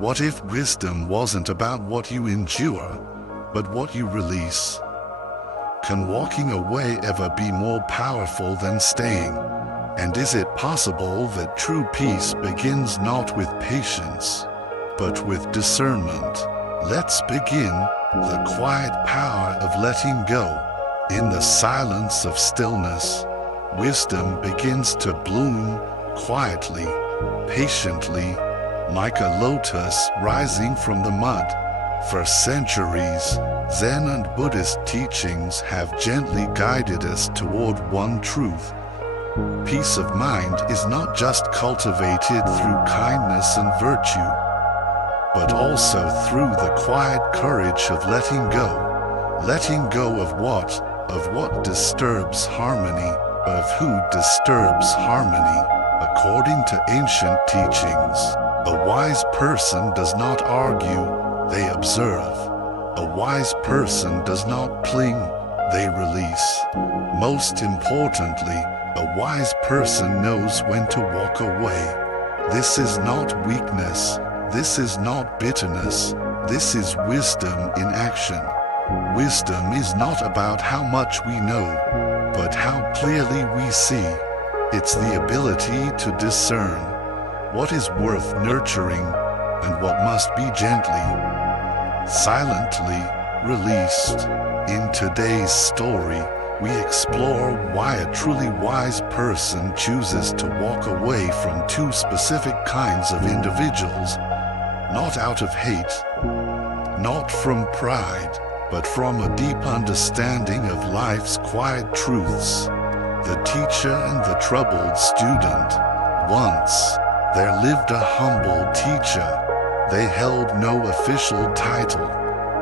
What if wisdom wasn't about what you endure, but what you release? Can walking away ever be more powerful than staying? And is it possible that true peace begins not with patience, but with discernment? Let's begin the quiet power of letting go. In the silence of stillness, wisdom begins to bloom quietly, patiently, like a lotus rising from the mud. For centuries, Zen and Buddhist teachings have gently guided us toward one truth. Peace of mind is not just cultivated through kindness and virtue, but also through the quiet courage of letting go. Letting go of what? Of what disturbs harmony, of who disturbs harmony. According to ancient teachings, a wise person does not argue, they observe. A wise person does not cling, they release. Most importantly, a wise person knows when to walk away. This is not weakness, this is not bitterness, this is wisdom in action. Wisdom is not about how much we know, but how clearly we see. It's the ability to discern what is worth nurturing and what must be gently, silently released. In today's story, we explore why a truly wise person chooses to walk away from two specific kinds of individuals, not out of hate, not from pride, but from a deep understanding of life's quiet truths. The teacher and the troubled student. Once, there lived a humble teacher. They held no official title,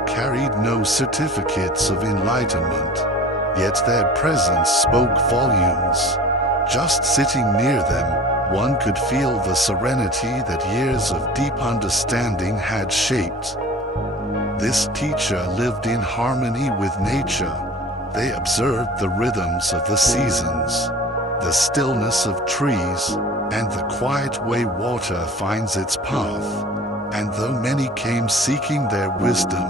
carried no certificates of enlightenment, yet their presence spoke volumes. Just sitting near them, one could feel the serenity that years of deep understanding had shaped. This teacher lived in harmony with nature. They observed the rhythms of the seasons, the stillness of trees, and the quiet way water finds its path. And though many came seeking their wisdom,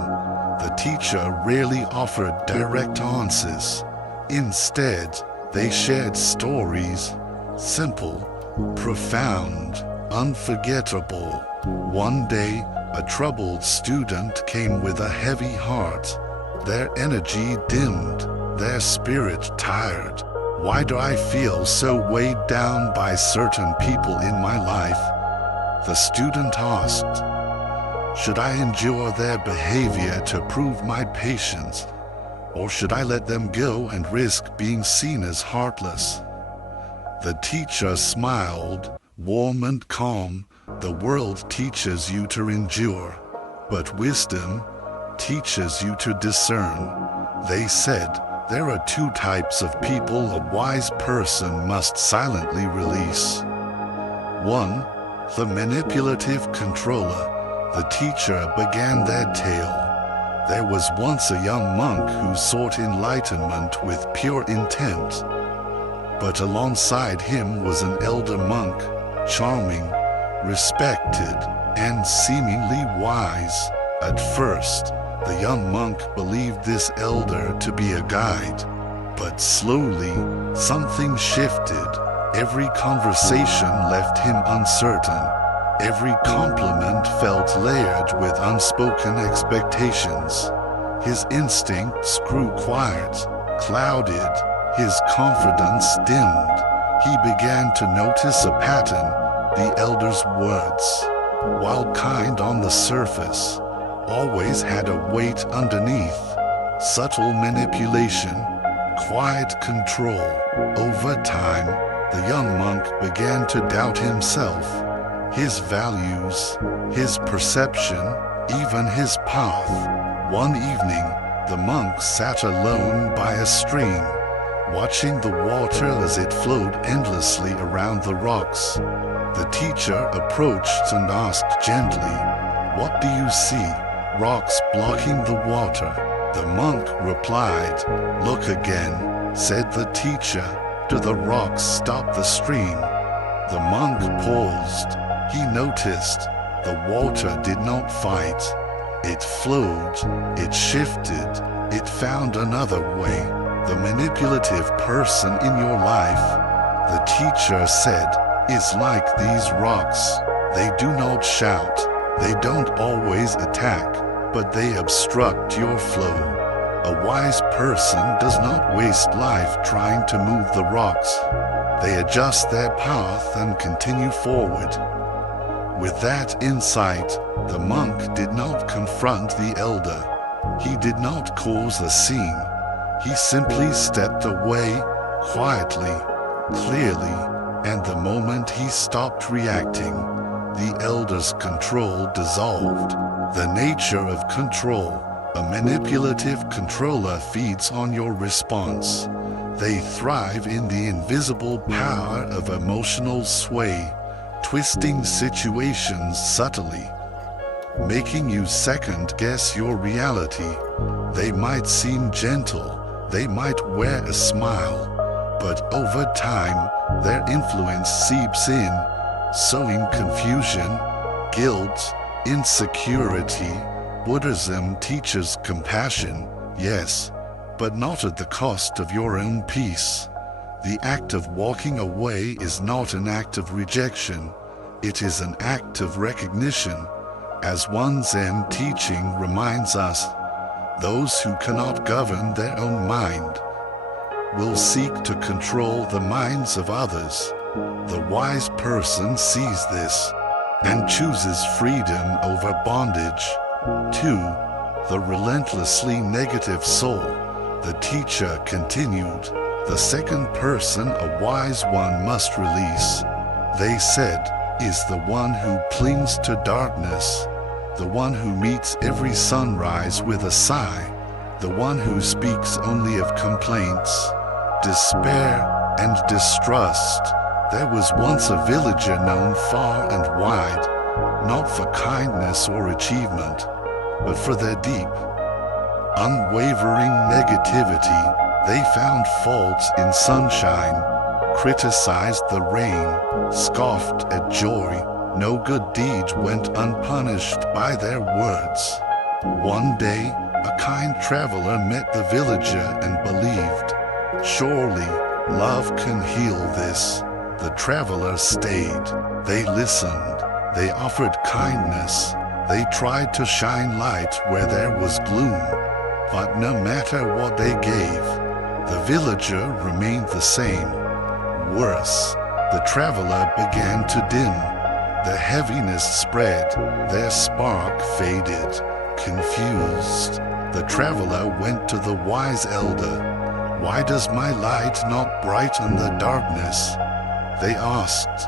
the teacher rarely offered direct answers. Instead, they shared stories, simple, profound, unforgettable. One day, a troubled student came with a heavy heart. Their energy dimmed, their spirit tired. Why do I feel so weighed down by certain people in my life? The student asked. Should I endure their behavior to prove my patience? Or should I let them go and risk being seen as heartless? The teacher smiled, warm and calm. The world teaches you to endure, but wisdom teaches you to discern. They said, there are two types of people a wise person must silently release. One, the manipulative controller. The teacher began their tale. There was once a young monk who sought enlightenment with pure intent. But alongside him was an elder monk, charming, respected, and seemingly wise. At first, the young monk believed this elder to be a guide. But slowly, something shifted. Every conversation left him uncertain. Every compliment felt layered with unspoken expectations. His instincts grew quiet, clouded, his confidence dimmed. He began to notice a pattern, the elder's words, while kind on the surface, always had a weight underneath. Subtle manipulation, quiet control. Over time, the young monk began to doubt himself, his values, his perception, even his path. One evening, the monk sat alone by a stream, watching the water as it flowed endlessly around the rocks. The teacher approached and asked gently, "What do you see? Rocks blocking the water?" The monk replied, "Look again," said the teacher. "Do the rocks stop the stream?" The monk paused. He noticed The water did not fight. It flowed, it shifted, it found another way. The manipulative person in your life, the teacher said, is like these rocks. They do not shout, they don't always attack, but they obstruct your flow. A wise person does not waste life trying to move the rocks. They adjust their path and continue forward. With that insight, the monk did not confront the elder. He did not cause a scene. He simply stepped away, quietly, clearly, and the moment he stopped reacting, the elder's control dissolved. The nature of control. A manipulative controller feeds on your response. They thrive in the invisible power of emotional sway, twisting situations subtly, making you second-guess your reality. They might seem gentle, they might wear a smile, but over time, their influence seeps in, sowing confusion, guilt, insecurity. Buddhism teaches compassion, yes, but not at the cost of your own peace. The act of walking away is not an act of rejection, it is an act of recognition. As one Zen teaching reminds us, those who cannot govern their own mind will seek to control the minds of others. The wise person sees this and chooses freedom over bondage. 2. The relentlessly negative soul. The teacher continued, the second person a wise one must release, they said, is the one who clings to darkness, the one who meets every sunrise with a sigh, the one who speaks only of complaints, despair, and distrust. There was once a villager known far and wide, not for kindness or achievement, but for their deep, unwavering negativity. They found faults in sunshine, criticized the rain, scoffed at joy. No good deed went unpunished by their words. One day, a kind traveler met the villager and believed, surely love can heal this. The traveler stayed. They listened. They offered kindness. They tried to shine light where there was gloom. But no matter what they gave, the villager remained the same. Worse, the traveler began to dim. The heaviness spread. Their spark faded. Confused, the traveler went to the wise elder. Why does my light not brighten the darkness? They asked.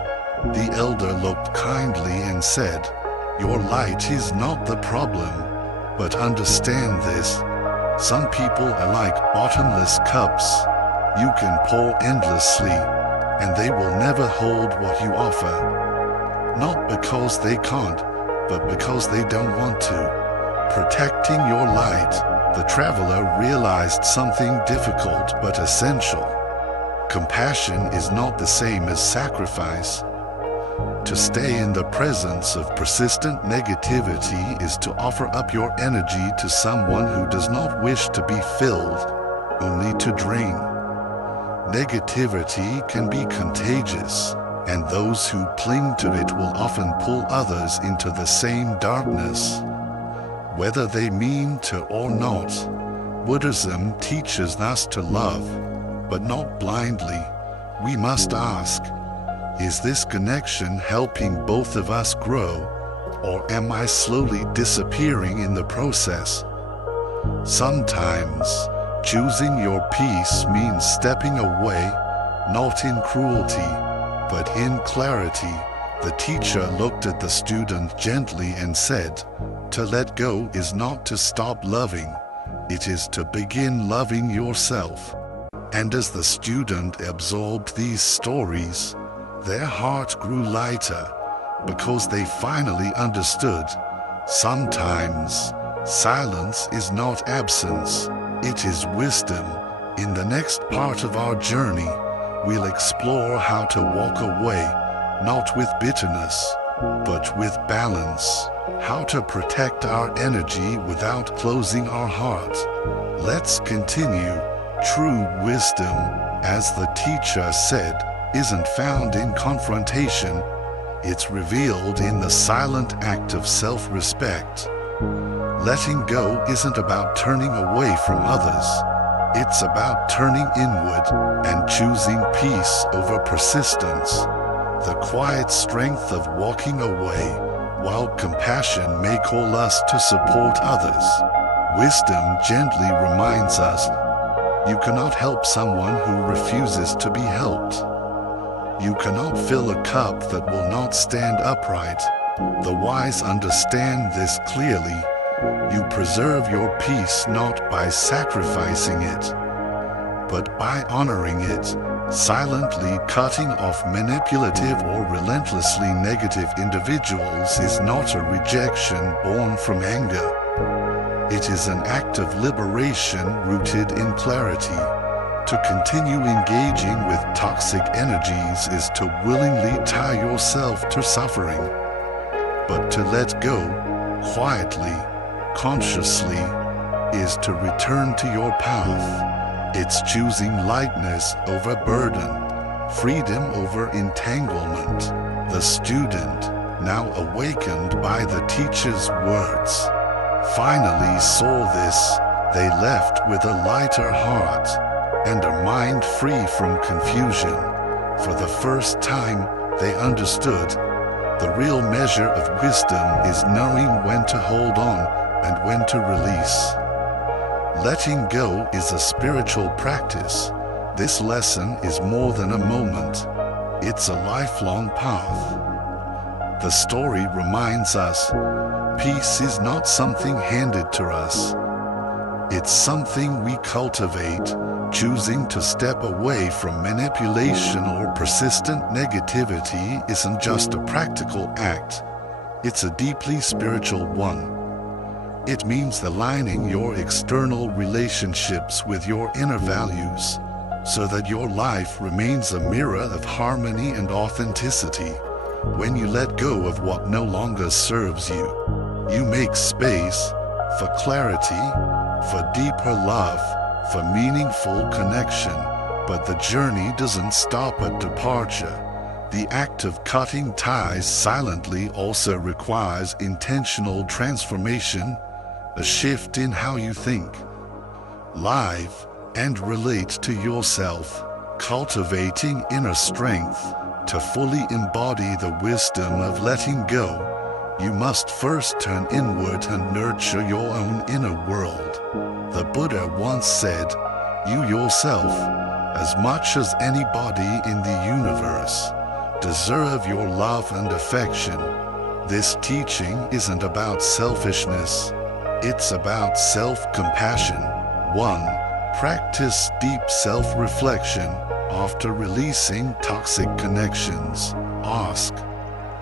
The elder looked kindly and said, your light is not the problem, but understand this. Some people are like bottomless cups. You can pour endlessly, and they will never hold what you offer. Not because they can't, but because they don't want to. Protecting your light, the traveler realized something difficult but essential. Compassion is not the same as sacrifice. To stay in the presence of persistent negativity is to offer up your energy to someone who does not wish to be filled, only to drain. Negativity can be contagious, and those who cling to it will often pull others into the same darkness. Whether they mean to or not, Buddhism teaches us to love, but not blindly. We must ask, is this connection helping both of us grow, or am I slowly disappearing in the process? Sometimes, choosing your peace means stepping away, not in cruelty, but in clarity. The teacher looked at the student gently and said, to let go is not to stop loving, it is to begin loving yourself. And as the student absorbed these stories, their heart grew lighter, because they finally understood. Sometimes, silence is not absence, it is wisdom. In the next part of our journey, we'll explore how to walk away, not with bitterness, but with balance. How to protect our energy without closing our heart. Let's continue. True wisdom, as the teacher said, isn't found in confrontation. It's revealed in the silent act of self-respect. Letting go isn't about turning away from others. It's about turning inward and choosing peace over persistence. The quiet strength of walking away, while compassion may call us to support others. Wisdom gently reminds us, you cannot help someone who refuses to be helped. You cannot fill a cup that will not stand upright. The wise understand this clearly. You preserve your peace not by sacrificing it, but by honoring it. Silently cutting off manipulative or relentlessly negative individuals is not a rejection born from anger. It is an act of liberation rooted in clarity. To continue engaging with toxic energies is to willingly tie yourself to suffering. But to let go, quietly, consciously, is to return to your path. It's choosing lightness over burden, freedom over entanglement. The student, now awakened by the teacher's words, finally saw this. They left with a lighter heart and a mind free from confusion. For the first time, they understood. The real measure of wisdom is knowing when to hold on and when to release. Letting go is a spiritual practice. This lesson is more than a moment. It's a lifelong path. The story reminds us, peace is not something handed to us. It's something we cultivate, choosing to step away from manipulation or persistent negativity isn't just a practical act. It's a deeply spiritual one. It means aligning your external relationships with your inner values, so that your life remains a mirror of harmony and authenticity. When you let go of what no longer serves you, you make space for clarity, for deeper love, for meaningful connection. But the journey doesn't stop at departure. The act of cutting ties silently also requires intentional transformation, a shift in how you think, live, and relate to yourself. Cultivating inner strength. To fully embody the wisdom of letting go, you must first turn inward and nurture your own inner world. The Buddha once said, you yourself, as much as anybody in the universe, deserve your love and affection. This teaching isn't about selfishness. It's about self-compassion. 1. Practice deep self-reflection. After releasing toxic connections, ask,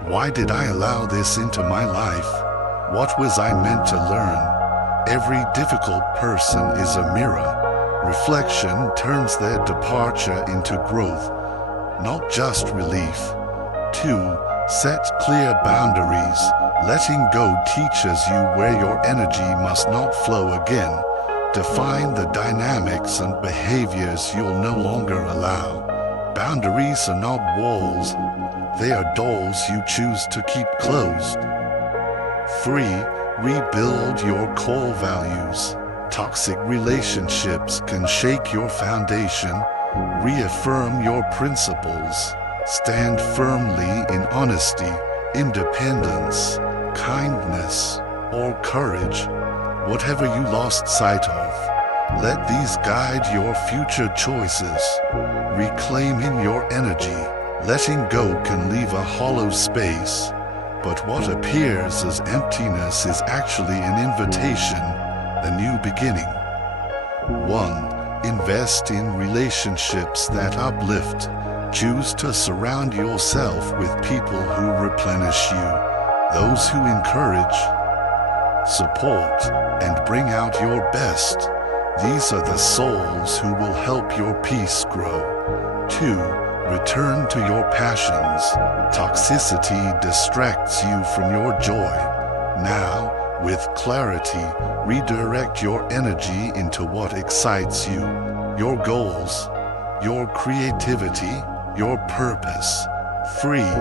why did I allow this into my life? What was I meant to learn? Every difficult person is a mirror. Reflection turns their departure into growth, not just relief. 2. Set clear boundaries. Letting go teaches you where your energy must not flow again. Define the dynamics and behaviors you'll no longer allow. Boundaries are not walls. They are doors you choose to keep closed. 3. Rebuild your core values. Toxic relationships can shake your foundation. Reaffirm your principles. Stand firmly in honesty, independence, kindness, or courage. Whatever you lost sight of, let these guide your future choices. Reclaiming your energy. Letting go can leave a hollow space, but what appears as emptiness is actually an invitation, a new beginning. 1. Invest in relationships that uplift. Choose to surround yourself with people who replenish you, those who encourage, support, and bring out your best. These are the souls who will help your peace grow. 2. Return to your passions. Toxicity distracts you from your joy. Now, with clarity, redirect your energy into what excites you, your goals, your creativity, your purpose. Free,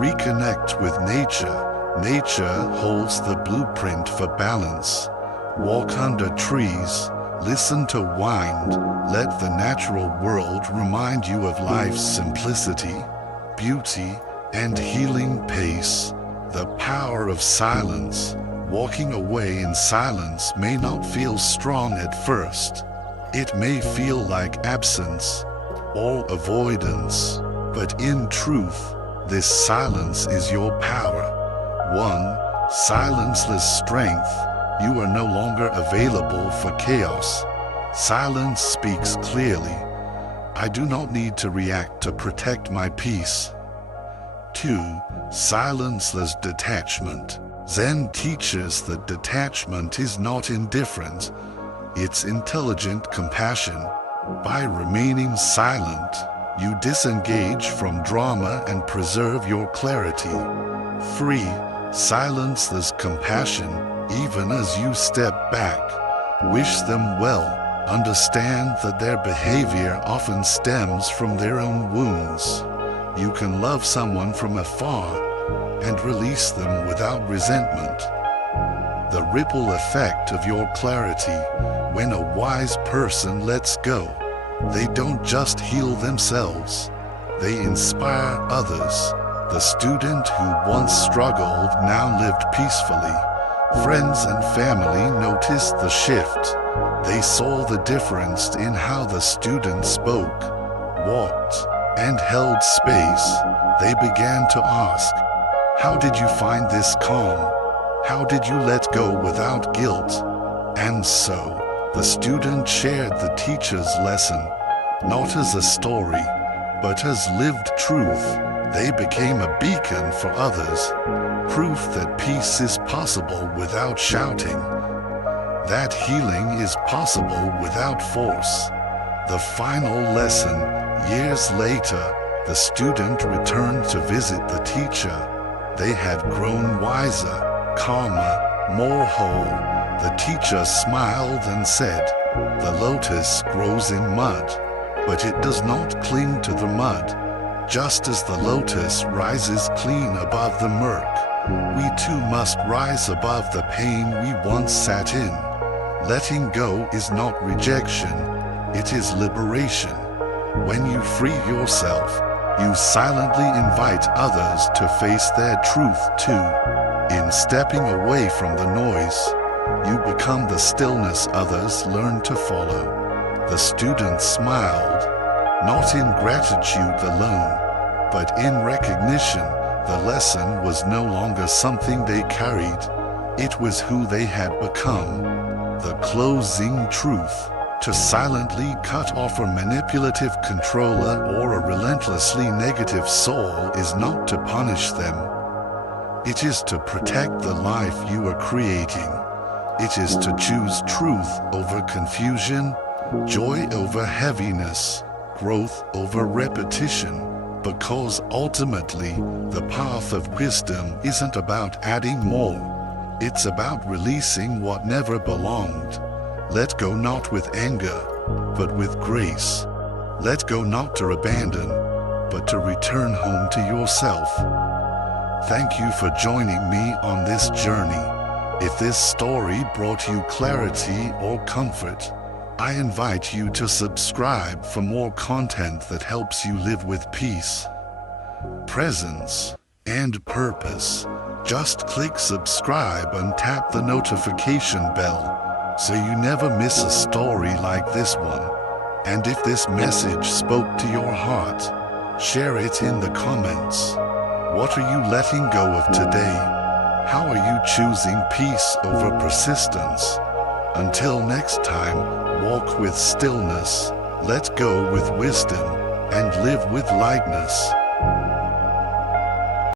reconnect with nature. Nature holds the blueprint for balance. Walk under trees, listen to wind. Let the natural world remind you of life's simplicity, beauty, and healing pace. The power of silence. Walking away in silence may not feel strong at first. It may feel like absence or avoidance, but in truth, this silence is your power. One, silenceless strength. You are no longer available for chaos. Silence speaks clearly. I do not need to react to protect my peace. 2. Silenceless detachment. Zen teaches that detachment is not indifference, it's intelligent compassion. By remaining silent, you disengage from drama and preserve your clarity. 3. Silenceless compassion. Even as you step back, wish them well. Understand that their behavior often stems from their own wounds. You can love someone from afar and release them without resentment. The ripple effect of your clarity. When a wise person lets go, they don't just heal themselves, they inspire others. The student who once struggled now lived peacefully. Friends and family noticed the shift. They saw the difference in how the student spoke, walked, and held space. They began to ask, "How did you find this calm? How did you let go without guilt?" And so, the student shared the teacher's lesson, not as a story, but as lived truth. They became a beacon for others, proof that peace is possible without shouting, that healing is possible without force. The final lesson. Years later, the student returned to visit the teacher. They had grown wiser, calmer, more whole. The teacher smiled and said, "The lotus grows in mud, but it does not cling to the mud. Just as the lotus rises clean above the murk, we too must rise above the pain we once sat in. Letting go is not rejection, it is liberation. When you free yourself, you silently invite others to face their truth too. In stepping away from the noise, you become the stillness others learn to follow." The student smiled, not in gratitude alone, but in recognition. The lesson was no longer something they carried, it was who they had become. The closing truth. To silently cut off a manipulative controller or a relentlessly negative soul is not to punish them. It is to protect the life you are creating. It is to choose truth over confusion, joy over heaviness, growth over repetition, because ultimately the path of wisdom isn't about adding more. It's about releasing what never belonged. Let go not with anger, but with grace. Let go not to abandon, but to return home to yourself. Thank you for joining me on this journey. If this story brought you clarity or comfort, I invite you to subscribe for more content that helps you live with peace, presence, and purpose. Just click subscribe and tap the notification bell so you never miss a story like this one. And if this message spoke to your heart, share it in the comments. What are you letting go of today? How are you choosing peace over persistence? Until next time, walk with stillness, let go with wisdom, and live with lightness.